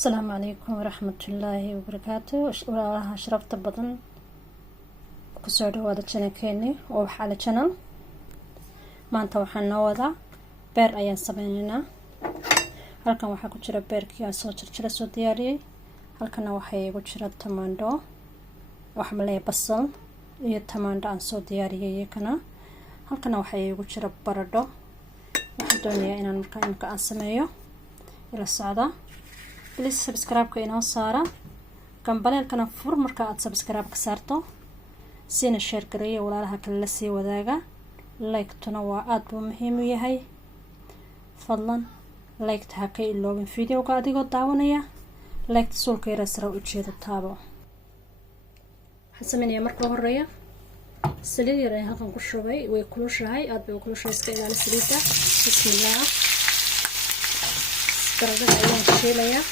السلام عليكم ورحمة الله وبركاته. walaalaha sharafta badan kusoo dhawaada channelkeeni oo xaala channel. maanta waxaan noo wadaa beer ayaan sameynaynaa. halkan waxaa ku jira beerkii aan soo jarjaray soo diyaariyay. halkana waxaa igu jira tamaandho, wax malay basal iyo tamaandho aan soo diyaariyay kana. halkana waxaa igu jira baradho. waxaan doonayaa inaan markaa aan sameeyo ila socda. please subscribe inoo saara, gambaleelkana fur marka aad subscribe ka saarto, siina share gareeyo walaalaha kale la sii wadaaga. like tuna waa aad buu muhiim u yahay. fadlan like ta ka iloobin videoga adigoo daawanaya. like sulka yara sare u jeedo taabo. waxaan sameeyaa marka horeeya saliid yar ayaan halkan ku shubay. way kulushahay, aad bay u kulushahay, iska ilaali saliidda. bismillah. baradhada ayaan shiilayaa.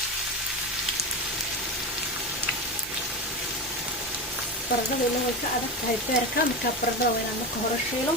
baradhada ilaa way ka adag tahay beerka, marka baradhada waa inaan marka hore shiilo.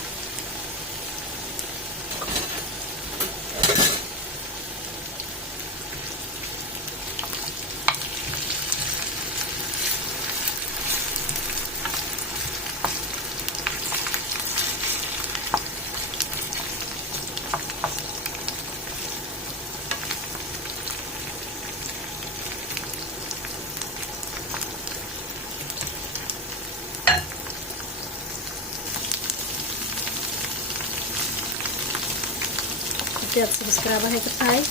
haddaad subscribe hay ka tahay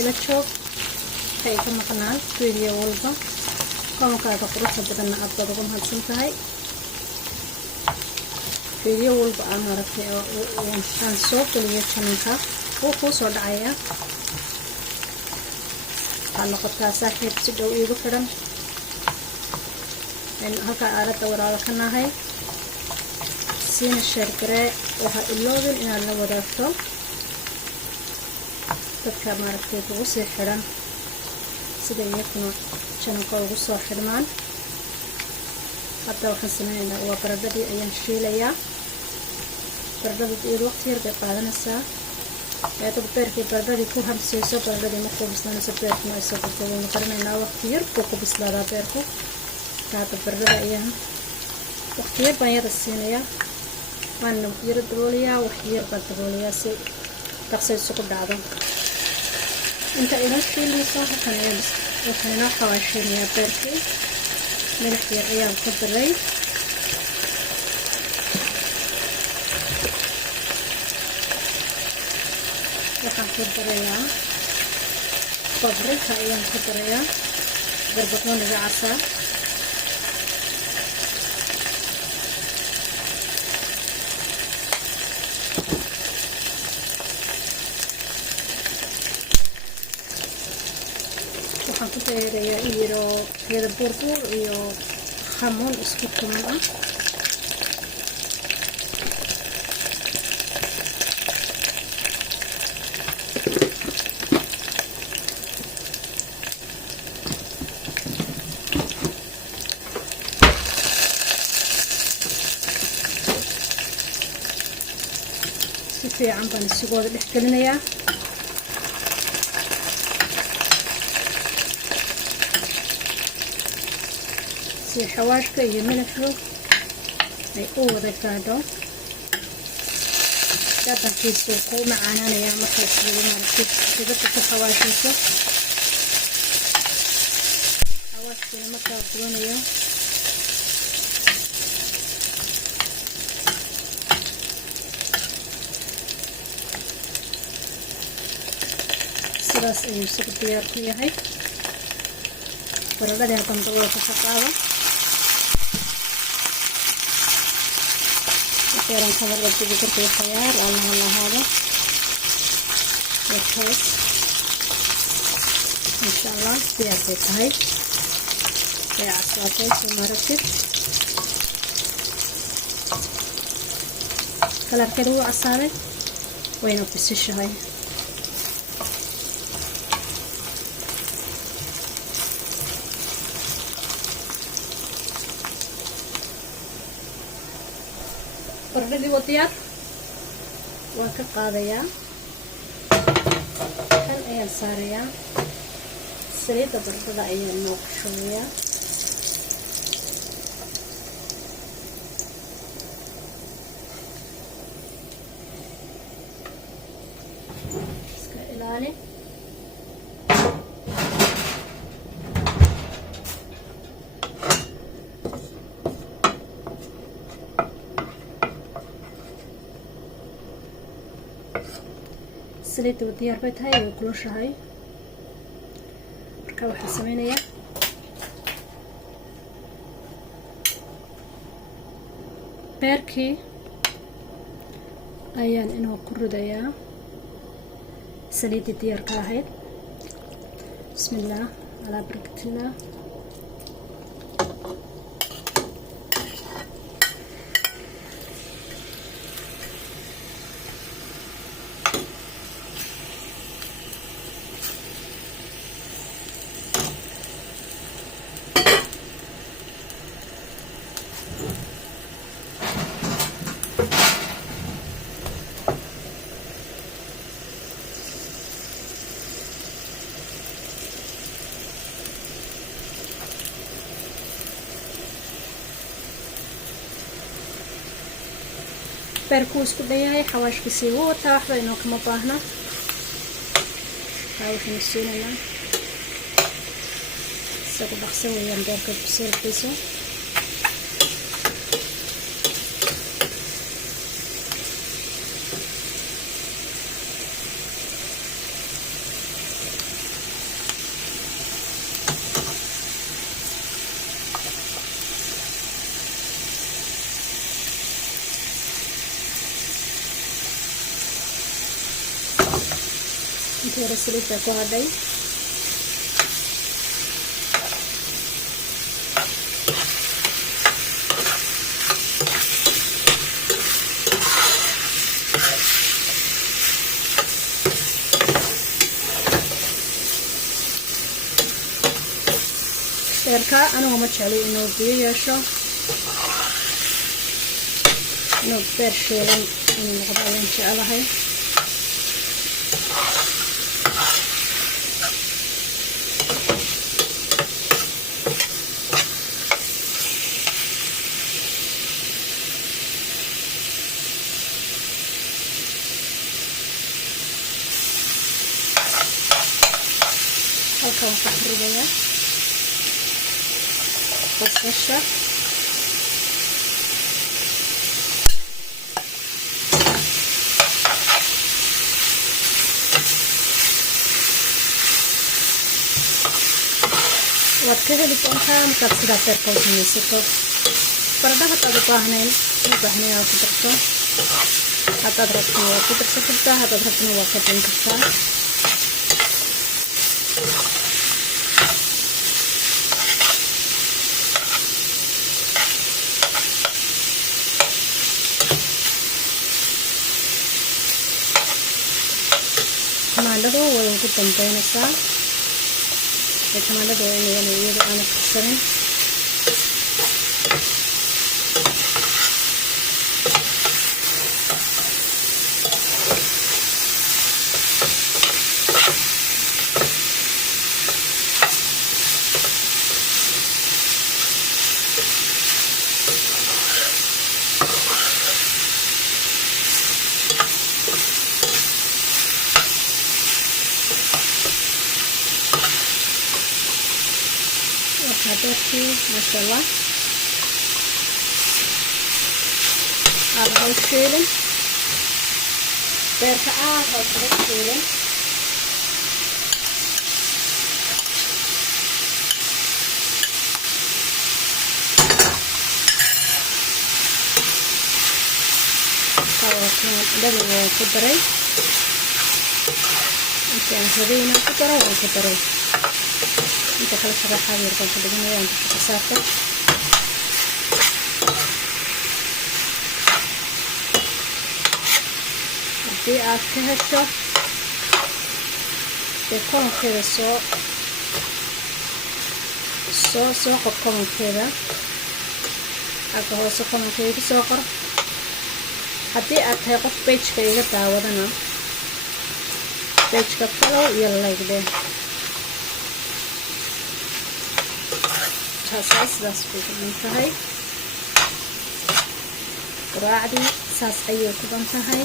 ila joog, hay ka maqnaan video walba. konkaaga quruxda badanna aad baad ugu mahadsan tahay. video walba aan maaragtay oo aan soo geliyo channelka wuu kuu soo dhacayaa. waxaad noqotaa saaxiib si dhow iigu xidhan. halkaa aaladda walaalo ka nahay, siina share garee. waxaa iloobin inaad la wadaagto dadka maaragtay ugu sii xidhan, sida iyaguna channelka ugu soo xidhmaan. hadda waxaan sameynaynaa waa baradhadii ayaan shiilayaa. baradhada iyada waqti yar bay qaadanaysaa. dad beerkii baradhadii ku hamsayso, baradhadii markuu bislaanayso beerkuna ay soo gurguraynu qarinaynaa. waqti yar buu ku bislaadaa beerku. hadda baradhada ayaan waqti yar baan yada siinayaa. waan yara daboolayaa, wax yar baan daboolayaa si dhaqso isugu dhacdo. inta ila shiilayso waxaan inoo xawaashinayaa beerkii. milix yar ayaan ku daray. waxaan ku darayaa babrika ayaan ku darayaa, barbarooniga casaa. waxaan ku darayaa iyadoo geeda burbur iyo khamoon isku tuman ah. si fiican baan isugu wada dhex gelinayaa. si xawaashka iyo milixdu ay u wada gaadho. dhadhankiisu ku macaanaanayaa markay sibada ku xawaashayso. xawaashkiina markaa gubanayo. sidaas ayuu isagu diyaar ku yahay. baradhadii halkan daboolka ka qaado. waxyaaran kabar wadiga korkay khayaar allaha lahaado. wakaas insha allah sidaasay tahay. way casaatay soo maaragtid. kalarkeeda wuu casaaday, wayna bisishahay. baradhadii waa diyaar. waan ka qaadayaa. kan ayaan saarayaa. saliidda baradhada ayaa noo shubayaa. iska ilaali. saliidda waa diyaar bay tahay, way kulushahay. marka waxaan sameynayaa beerkii ayaan inuu ku ridayaa saliiddii diyaarka ahayd. bismillaah calaa barakatillah. beerku isku dhayahay, xawaashkiisii wuu wataa, waxba inoo kama baahna. waxaynu siinaynaa isaga dhaqso weeyaan beerka bisilkiisa. intii hore saliidda ku hadhay. beerka anigu ma jecli inuu biyo yeesho, inuu beer shiilan inuu noqdo ayaan jeclahay. halkan waxaan ku ridayaa basasha. waad ka heli doontaa markaad sidaa beerka u samaysato. baradho hadaad u baahnayn inaad ku darto, haddaad rabtana waad ku darsan kartaa, haddaad rabtana waad ka din kartaa. tamaandhadu way ugu dambeynaysaa. tamaandhadu waa inay iyadu aana karsanin. beerkii maasha allah aad ha u shiilin. beerka aad ha ukaga shiilin. dhali waan ku daray, intii aan rabay inaan ku daro waan ku daray. inta kale sharaxaad yar baan ka dhiganaya aan dusha ka saartay. haddii aad ka hesho dee kolankeeda soo qor kolankeeda, xagga hoose kolankeeda ku soo qor. haddii aad tahay qof pageka iga daawadana pageka follow iyo like deh. وكاساس ساس كوبنتهاي قراعدي ساس أيو كوبنتهاي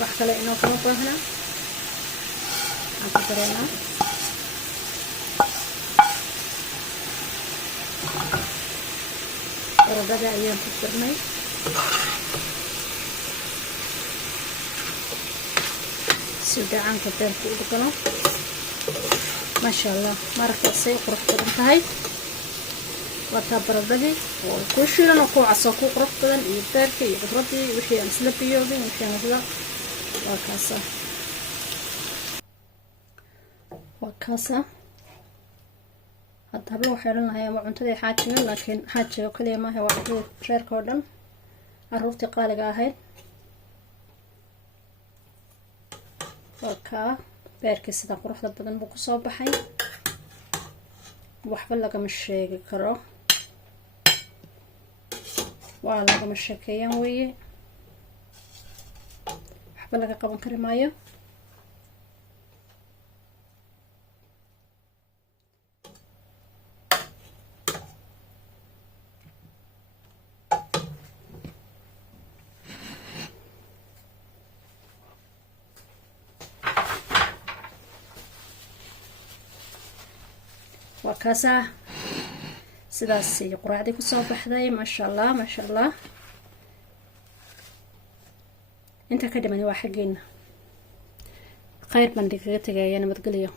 وحكلا إنو كنوبة هنا عكدرينا وربدا أيام كترني سودا عن كتير كودكنا ما شاء الله مركز سيق روح كرنتهاي وتبردي وكل شيء لنا كوع ساقو روح بدن يبترك يبردي وشيء أنسلبي يوبي وشيء مثلا وكاسة هذا هو حيرنا هي وعنتدي حاجة لكن حاجة وكلية ما هي واحدة غير كودن الروتي قالقة هاي وكا beerkii sida quruxda badan buu ku soo baxay waxba laga ma sheegi karo waa laga ma sheekeeyaan weeye waxba laga qaban kari maayo وكاسة سداسي قرعدي كسو بحداي ما شاء الله ما شاء الله انت كدماني واحقين خير من دقيقتك يا نمت قليو